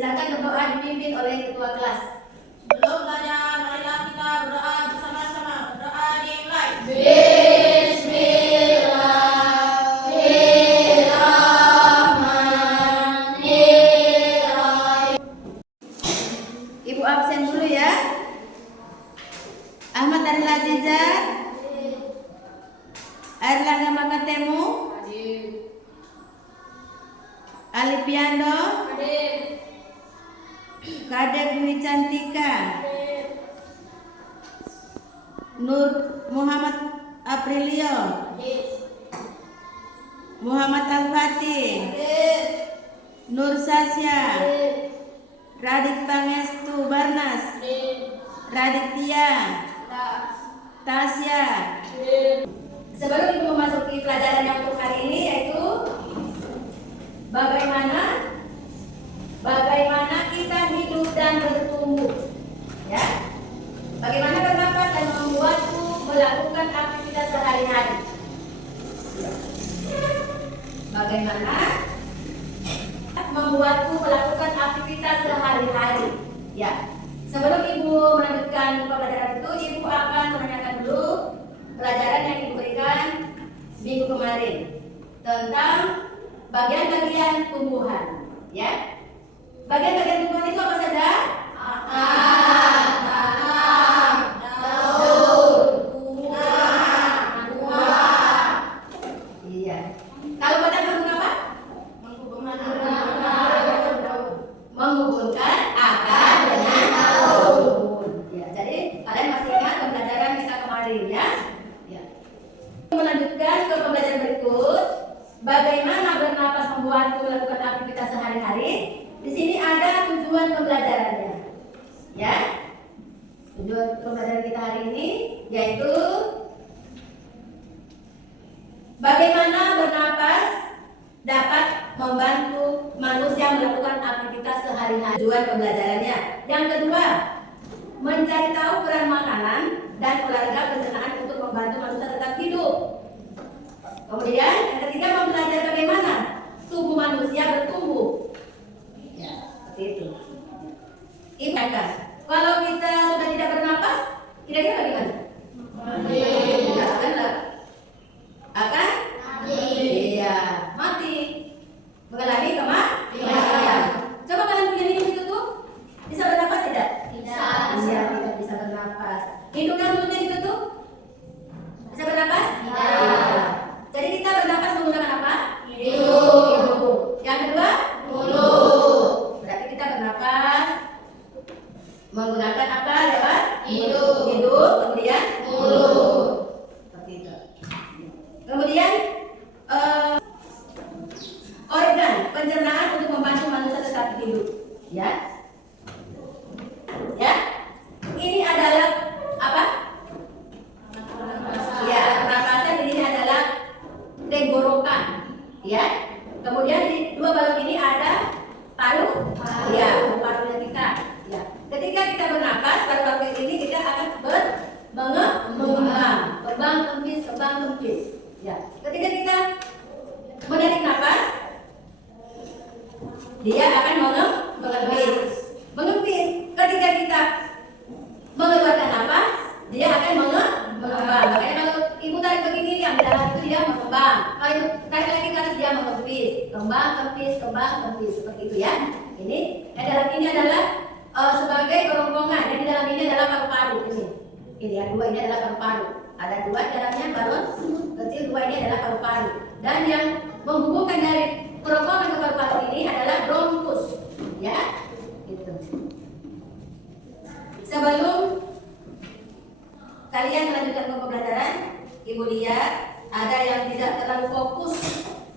Silakan berdoa dipimpin oleh ketua kelas. Sebelum belajar, marilah kita berdoa bersama-sama. Berdoa dimulai. Ibu absen dulu ya. Ahmad Ariel Aziza, Airlangga Makatemu, Alipiando, Kadek Dwi Cantika, Nur Muhammad Aprilio, Muhammad Al-Fatih, Nur Sasya, Radit Pangestu Barnas, Raditya, Tasya. Sebelum ibu memasuki pelajaran yang untuk hari ini, yaitu bagaimana kita hidup dan bertumbuh, ya. Bagaimana bernapas dan membuatku melakukan aktivitas sehari-hari. Bagaimana membuatku melakukan aktivitas sehari-hari, ya. Sebelum ibu melanjutkan pembelajaran itu, ibu akan menanyakan dulu pelajaran yang ibu berikan minggu kemarin tentang bagian-bagian tumbuhan, ya. Bagian-bagian tumbuhan itu apa saja? Akar, daun, bunga, buah. Iya. Kalau pada menghubung apa? Menghubungkan akar dengan daun. Ya, jadi kalian masih ingat pembelajaran kita kemarin, ya? Ya. Melanjutkan ke pembelajaran berikut. Bagaimana bernapas membuatku melakukan aktivitas sehari-hari? Di sini ada tujuan pembelajarannya, ya. Tujuan pembelajaran kita hari ini yaitu bagaimana bernapas dapat membantu manusia melakukan aktivitas sehari-hari. Tujuan pembelajarannya. Yang kedua, mencari tahu peran makanan dan olahraga pencernaan untuk membantu manusia tetap hidup. Kemudian yang ketiga, mempelajari bagaimana tubuh manusia bertumbuh. Ya, seperti itu. Kalau kita sudah tidak bernapas, kira-kira bagaimana? Akan? Iya, mati. Mengalami kematian. Coba kalian punya hidung ditutup, bisa bernapas tidak? Tidak. Iya, tidak bisa bernapas. Hidung dan mulutnya ditutup, bisa bernapas? Tidak. Jadi kita bernapas menggunakan apa? Hidung. Yang kedua? Mulut. Berarti kita bernapas menggunakan apa? Lewat Hidung. hidung, kemudian Mulut. seperti itu. Kemudian organ pencernaan untuk membantu manusia tetap hidup, ya. Ya. Ini adalah apa? Ya, pernapasan ini adalah tenggorokan, ya. Kemudian di dua balok ini ada paru, ya, parunya kita, ya. Ketika kita bernapas, paru-paru ini kita akan mengembang, kembang kempis, ya. Ketika kita menarik napas, dia akan mengempis. Ketika kita mengeluarkan napas, dia akan mengembang. Makanya kalau ibu tarik begini, yang di dalam itu dia mengembang. Kalau ibu tarik lagi ke atas, dia mengempis. Kembang kempis, seperti itu, ya. Ini adalah sebagai kerongkongan. Dan di dalam ini adalah paru-paru ini. Ini yang dua ini adalah paru-paru. Ada dua di dalamnya, balon kecil, dua ini adalah paru-paru. Dan yang menghubungkan dari kerongkongan ke paru-paru ini adalah bronkus, ya. Gitu. Sebelum kalian melanjutkan ke pembelajaran, ibu lihat ada yang tidak terlalu fokus,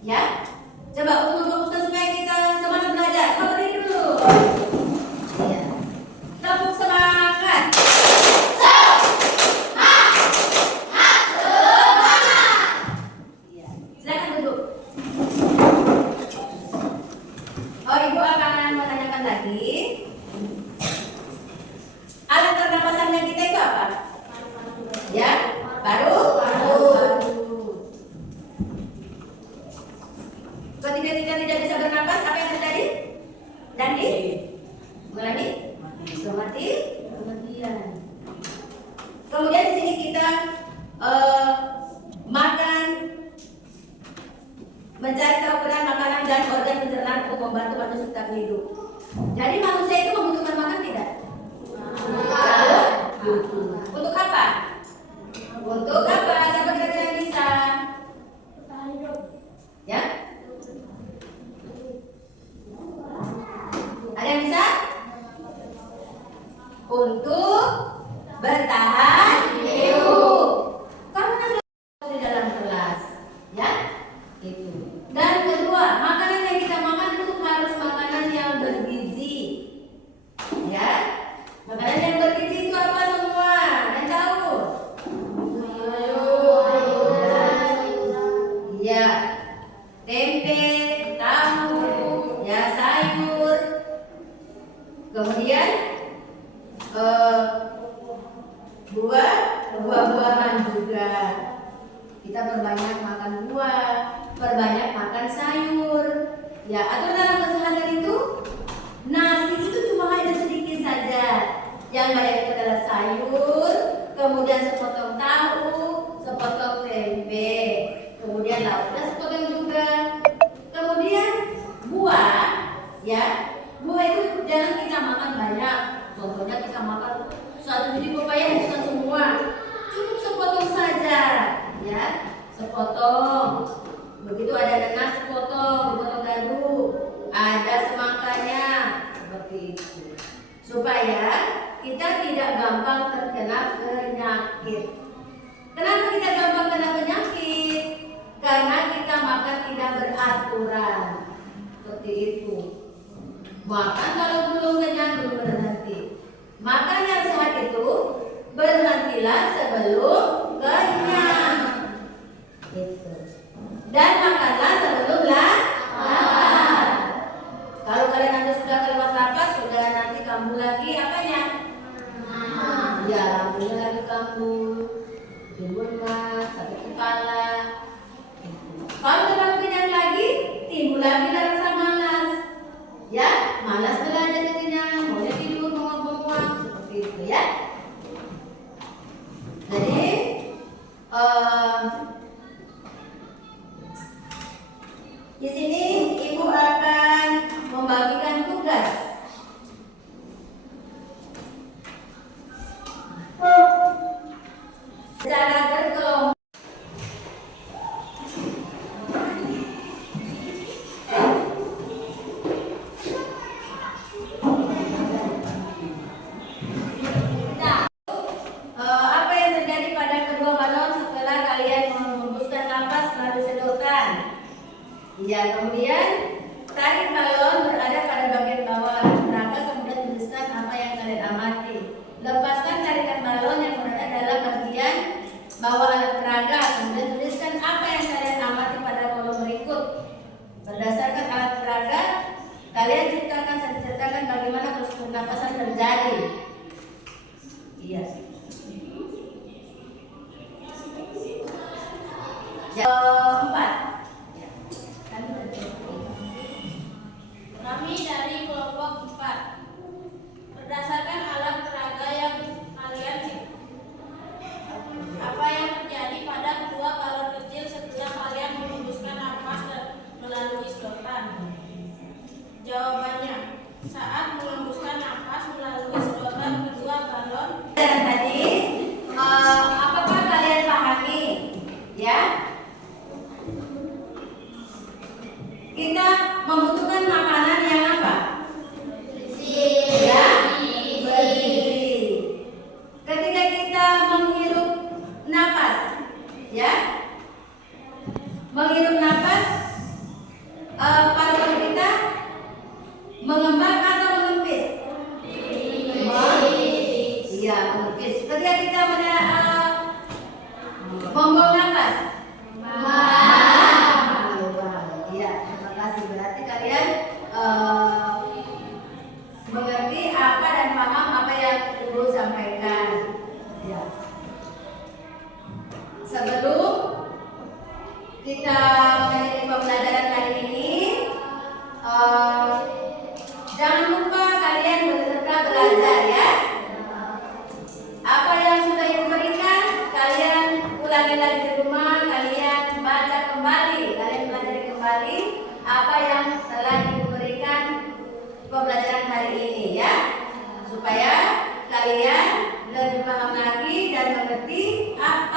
ya. Coba untuk memfokuskan supaya kita semangat belajar. Coba berdiri dulu. Ya. Tepuk semangat. Ya. Silakan duduk. Oh, ibu akan menanyakan lagi. Alat pernapasannya kita itu apa? Ya, paru. Ketika tidak bisa hidup. Jadi manusia itu membutuhkan makan tidak? Untuk apa? Untuk apa? Siapa kira-kira yang bisa? Ya? Ada yang bisa? Untuk bertahan hidup. Kamu kan di dalam kelas, ya? Itu. Dan kedua, makanan yang kita makan itu harus makanan yang bergizi. Ya? Makanan yang bergizi itu apa semua? Yang tahu? Iya. Tempe, tahu, ya sayur. Kemudian buah-buahan juga. Kita perbanyak makan buah, perbanyak makan sayur. Ya, atau dalam kesehatan itu nasi itu cuma hanya sedikit saja. Yang banyak itu adalah sayur, kemudian sepotong tahu, sepotong tempe, kemudian lauknya sepotong juga. Kemudian buah, ya. Buah itu jangan kita makan banyak. Contohnya kita makan satu biji pepaya bukan semua, cukup sepotong saja, ya, sepotong. Begitu ada nanas sepotong, dipotong dadu, ada semangkanya, seperti itu, supaya kita tidak gampang terkena penyakit. Kenapa kita gampang kena penyakit? Karena kita makan tidak beraturan, seperti itu. Makan kalau belum kenyang belum berhenti. Makan yang sehat itu berhentilah sebelum kenyang. Itu. Dan makanlah sebelum lapar. Kalau kalian nanti sudah keluar lapar, sudah nanti kambuh lagi apanya? Ya, lambungnya lagi kambuh, timbul mas, sakit kepala. Kalau terlalu kenyang lagi, timbul lagi rasa malas. Ya, malas belajar kenyang, maunya tidur, bengong-bengong, seperti itu ya. Jadi di sini ibu akan membagikan tugas. Cara berkelompok. Apa yang terjadi pada kedua balon setelah kalian menghembuskan napas melalui sedotan? Ya, kemudian tarik balon berada pada bagian bawah alat peraga, kemudian tuliskan apa yang kalian amati. Lepaskan tarikan balon yang berada dalam bagian bawah alat peraga, kemudian tuliskan apa yang kalian amati pada kolom berikut. Berdasarkan alat peraga, kalian ceritakan bagaimana proses pernapasan terjadi. Iya. Empat. Kami dari kelompok 4. Berdasarkan alat peraga yang kalian ciptakan, apa yang terjadi pada kedua balon kecil setelah kalian menghembuskan napas melalui sedotan? Jawabannya, saat menghembuskan napas melalui sedotan kedua balon. Dan tadi, apakah kalian pahami? Ya, kita membutuhkan makanan yang apa? Ya, bergizi. Ketika kita menghirup napas, ya, menghirup napas, paru-paru kita mengembang atau mengempis? Iya, mengempis. Ketika kita membuang napas, iya, terima kasih. Berarti kalian mengerti apa dan paham apa yang Ibu sampaikan. Ya. Sebelum kita mengakhiri pembelajaran kali ini, jangan lupa kalian beserta belajar ya. Apa yang sudah Ibu berikan, kalian ulangi lagi di rumah, kalian baca kembali, kalian pelajari kembali apa yang telah Ibu berikan supaya kalian lebih paham lagi dan mengerti apa